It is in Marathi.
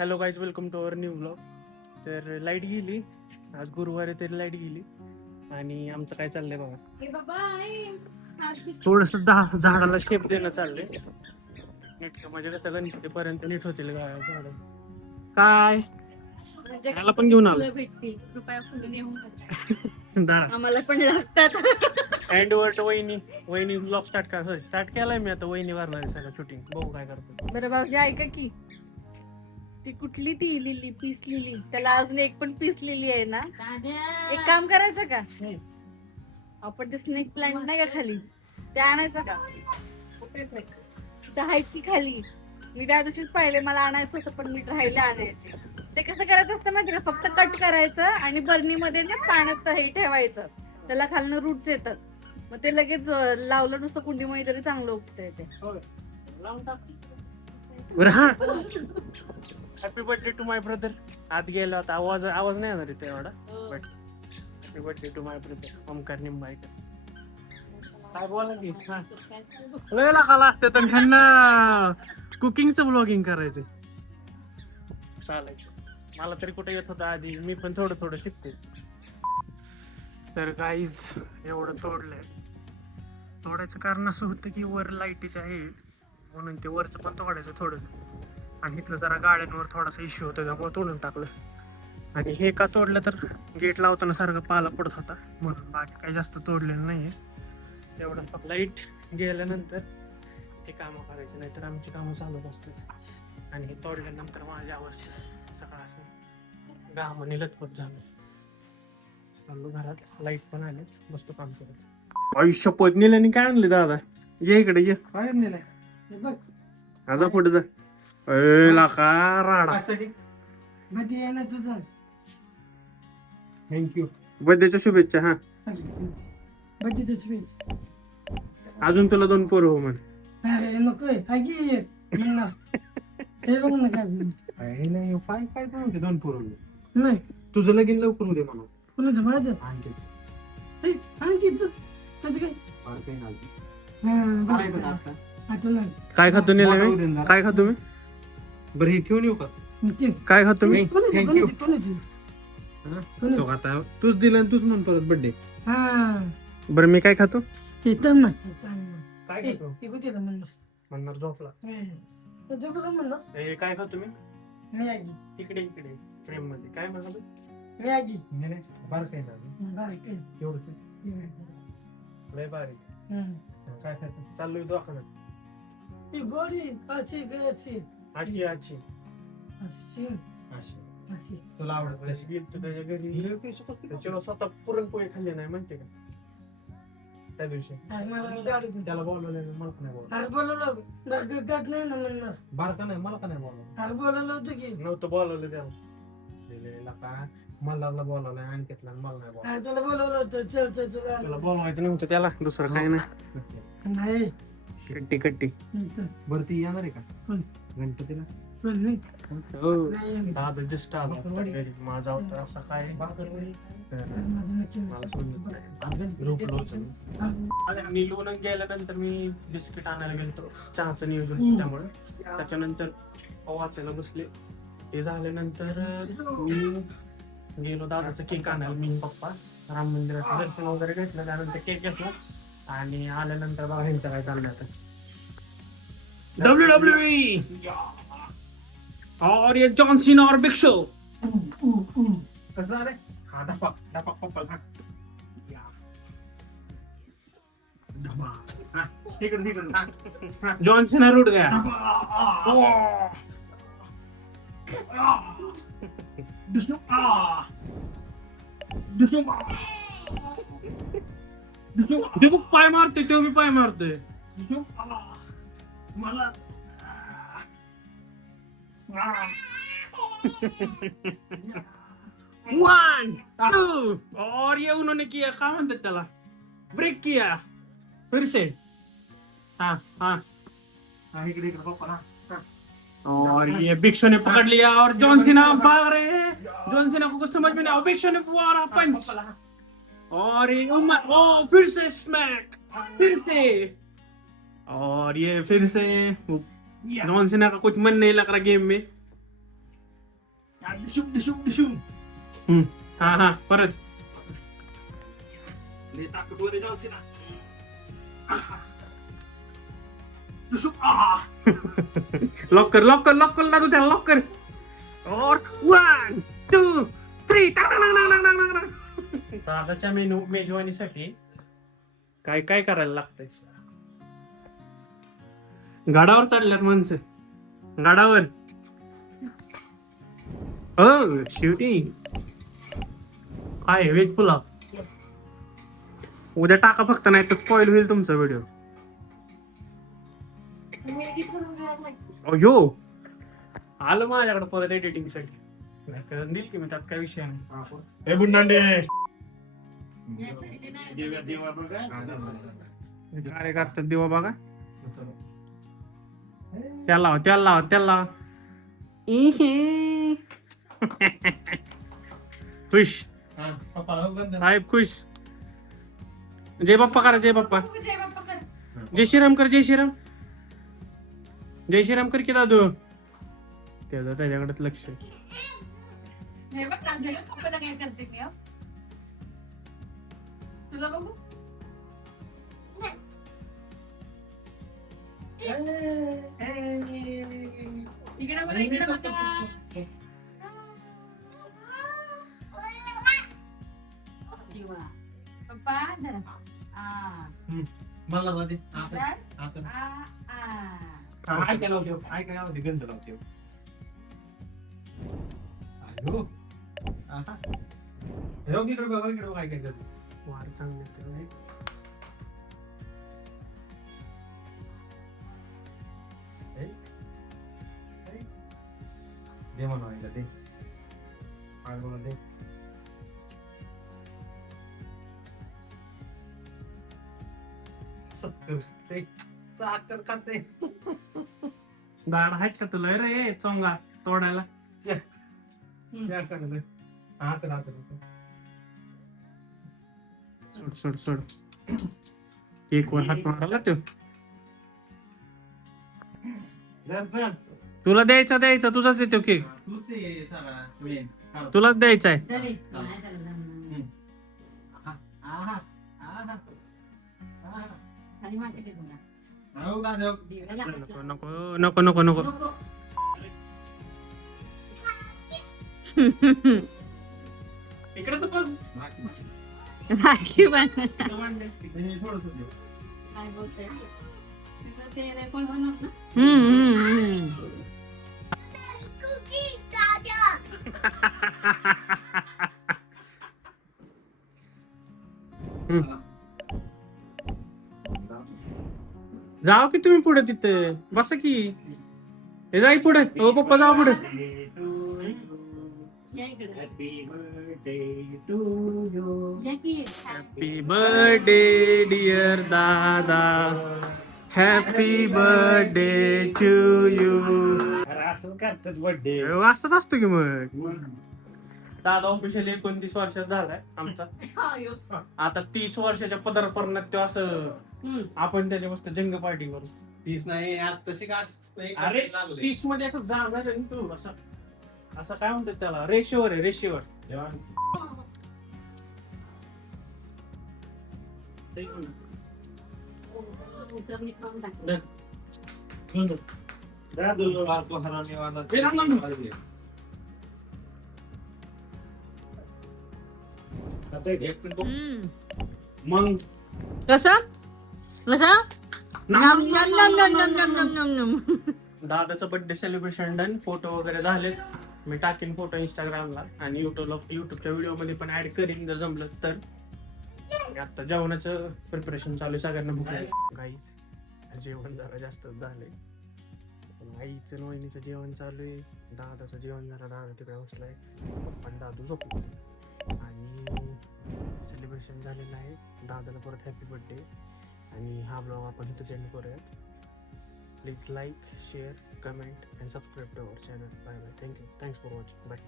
Hello guys, welcome to our new blog. तर लाईट गेली आज, गुरुवार आहे तरी लाईट गेली. आणि आमचं काय चाललंय बघा, थोडस झाडाला शेप देणं चाललंय. नीट म्हणजे कसं गणपतीपर्यंत नीट होतील झाड. काय त्याला पण घेऊन आलो. भेटतील कृपया फुलं नेऊन झाड आम्हाला पण लागतात. हँडवर्ट वहिनी ब्लॉग स्टार्ट केलाय मी आता. वहिनी वारणार आहे सगळं शूटिंग, बघू काय करतो. बरं भाऊजी ऐका की, ती कुठली ती लिली पीस लिली, त्याला अजून एक पण पीस लिली आहे ना. एक काम करायचं का, आपण ते स्नेक प्लांट नाही का खाली, ते आणायचं का. आहेत की खाली, मी त्या दिवशीच पाहिले, मला आणायचं होतं पण मी राहिले आणायचे. ते कसं करायचं असतं माहिती का, फक्त कट करायचं आणि बर्नीमध्ये ना पाण्यात हे ठेवायचं, त्याला खालनं रूट्स येतात. मग ते लगेच लावलं नुसतं कुंडीमध्ये तरी चांगलं उगतंय ते. Happy birthday to my brother. आत गेला होता, आवाज नाही येणार इथे एवढा, but happy birthday to my brother Omkar Nimbalkar. काय बोला की, लय लागायला असते तर ह्यांना कुकिंगचं ब्लॉगिंग करायचं चालायचं. मला तरी कुठे येत होतं आधी, मी पण थोडं थोडं शिकते. तर गाईज एवढं तोडलंय. तोडायचं कारण असं होतं की वर लाईटीच आहे म्हणून ते वरचं पण तोडायचं थोडंच. आणि इथलं जरा गाड्यांवर थोडासा इश्यू होता त्यामुळे तोडून टाकलं. आणि हे का तोडलं तर गेट लावताना सारखं पाला पडत होता म्हणून, बाकी काही जास्त तोडलेलं नाहीये. तेवढं लाईट गेल्यानंतर हे कामं करायचे, नाहीतर आमची कामं चालूच असतात. आणि हे तोडल्यानंतर माझी अवस्था सकाळ असं घामाने लथपथ झालं. चाललो घरात, लाईट पण आली, बसतो काम करत. आयुष्य नेल्याने काय आणले दादा, ये इकडे ये. बाहेर नेलाय माझा पुढे जा. लाका राडा. मध्ये आहे ना तुझं. थँक्यू. बर्थडेच्या शुभेच्छा. हा, मध्ये तुझ अजून तुला 2 पोरं हो म्हण. अरे नकोय आगी म्हणणार. हे बघ ना काय नाही काय काय पण होते 2 पोरं. नाही तुझं लगीन लवकर होते म्हणून. कुणाचं माझं आणखी आणखी तुझं काय आता नाही काय खातो नेले, काय खातो मी. बरं हे ठेवून येऊ का, काय खातो मी. कोणाची आता तूच दिलं तूच म्हण परत बर्थडे. हा बरं मी काय खातो, येतं ना काय खातो म्हणणार झोपला. म्हणणार हे काय खातो मी. मॅगी इकडे इकडे फ्रेम मध्ये काय म्हणाल. मॅगी बारीक आहे ना, एवढंच लय बारीक. काय खातो, चाललोय दवाखान्यात. गोडी अशी अशी आजी आजी अशी अशी तुला आवडत तशी गेली तू त्याच्या घरी, त्याच्यावर स्वतः पुरणपोळी खाल्ली नाही म्हणते का त्या दिवशी. त्याला बोलवलं, मला का नाही बोलवलं. अरे बोलवलं नाही ना म्हणणार. बारका नाही, मला का नाही बोलवलं. अरे बोलवलं होतं की नव्हतं बोलवलं त्याला का मल्हारला बोलवलंय, आणखीतला मला नाही बोलवलं. अरे त्याला बोलवलं होतं. चल त्याला बोलवायचं नव्हतं त्याला, दुसरं काही नाही. नाही कट्टी कट्टी. बरं ती येणार आहे का कोण? गणपतीला. पण नाही हो नाही दादा जस्ट आला होता घरी. माझा होता असा काय तर माझं नक्की मला समजत झोपलो होतो मी. निलून गेल्यानंतर मी बिस्किट आणायला गेलो, चहाचं नियोजन होतं त्यामुळे. त्याच्यानंतर वाचायला बसले, ते झाल्यानंतर मी गेलो दादाचं केक आणायला. मी पप्पा राम मंदिराचं दर्शन वगैरे घेतलं, त्यानंतर केक घेतला आणि आल्यानंतर बघा ह्यांचं काय चाललं आता. WWE और ये जॉन सीना और बिग शो. कसं झालंय. हा डपा डपा पप्पा जॉन सीना रूट गया. पाय मारतोय तो, मी पाय मारतोय. मला वन टू और ये उन्होंने किया, काय म्हणतात त्याला, ब्रेक किया फिर से. हाँ हाँ हाँ इकडे इकडे पप्पा. और ये बिग शो ने पकड़ लिया और जॉन सीना भाग रहे हैं. जॉन सीना को कुछ समझ में नहीं आया. बिग शो ने मारा पंच और ये ओ फिर से स्मैक, फिर से. और ये फिर से जॉन सीना का कुछ मन नहीं लग रहा गेम में. डिशुम डिशुम डिशुम हा परत लय ताकदवर आहे जाऊन ना डिशुम आहा लॉक कर दादू त्याला लॉक कर और 1 2 3 दादाच्या मेजवानीसाठी काय काय करायला लागतंय गाडावर चढल्यात माणसं गाडावर हो शेवटी काय व्हेज पुलाव उद्या टाका फक्त नाही तर स्पॉइल होईल तुमचा व्हिडिओ अयो आलं माझ्याकडे परत एडिटिंग साठी नाही करून देईल की मी त्यात काय विषय नाही हे बुंडांडे देवा देवा बघा काय करतात देवा बघा त्याला लावा इहे. खुश साहेब खुश जय बाप्पा करा जय बाप्पा जय श्रीराम कर जय श्रीराम कर की दादू त्याचं त्याच्याकडेच लक्ष हे बघ कांद्याला पप्पाला काय करते मी अब? तुला बघू इकडे बघा जीवा. पप्पा धरा. आ. मला मध्ये धर. आ. काय काय लावते काय काय लावते गंध लावते अयो आहा इकडे बघा काय काय करते वार चांगले दे म्हणून ते काय बोलून दे साखर खाते गाड आहेत का तुला रे चोंगा तोडायला सोड केक वर हात मारायला तो तुला द्यायचा तुझाच देतो केक तुलाच द्यायचा आहे धरे. खाली माती दे तुला. देवाला नको नको. इकडे तर बघ राखी बन. थोडस काय बोलते तुझं ते रेकॉर्ड बनवत ना. जाओ की तुम्ही पुढे तिथे बसा की हे जाई पुढे ओ पप्पा जाऊ पुढे या इकडे. हॅपी बर्थडे टू यू या की. हॅपी बर्थडे डिअर दादा हॅपी बर्थडे टू यू असं करतात बर्थडे असंच असतो की मग दादा ऑफिशियली 29 वर्षात झालाय आमचा अयो. आता 30 वर्षाच्या पदार्पणात तो असं आपण त्याच्या मस्त जंग पार्टी करू 30 नाही आज तशी काढ अरे 30 मध्ये असं जाणार आहे ना तू असं काय म्हणतात त्याला रेषेवर आहे रेषेवर उतरणी खाऊन टाक. मग कसं दादाचं बर्थडे सेलिब्रेशन डन फोटो वगैरे झालेत मी टाकेन फोटो इंस्टाग्रामला आणि युट्यूबच्या व्हिडिओ मध्ये पण ऍड करीन जर जमलं तर आता जेवणाचं प्रिपरेशन चालू आहे सगळ्यांना भूक लागली गाईच जेवण जरा जास्त झालंय आईचं वहिनीचं जेवण चालू आहे दादाचं जेवण जरा दादा तिकडे बसलाय पण दादू झोपू आणि सेलिब्रेशन झालेलं आहे दादाला परत हॅपी बर्थडे आणि हा ब्लॉग आपण इथं एंड करूयात please like share comment and subscribe to our channel bye bye thank you thanks for watching bye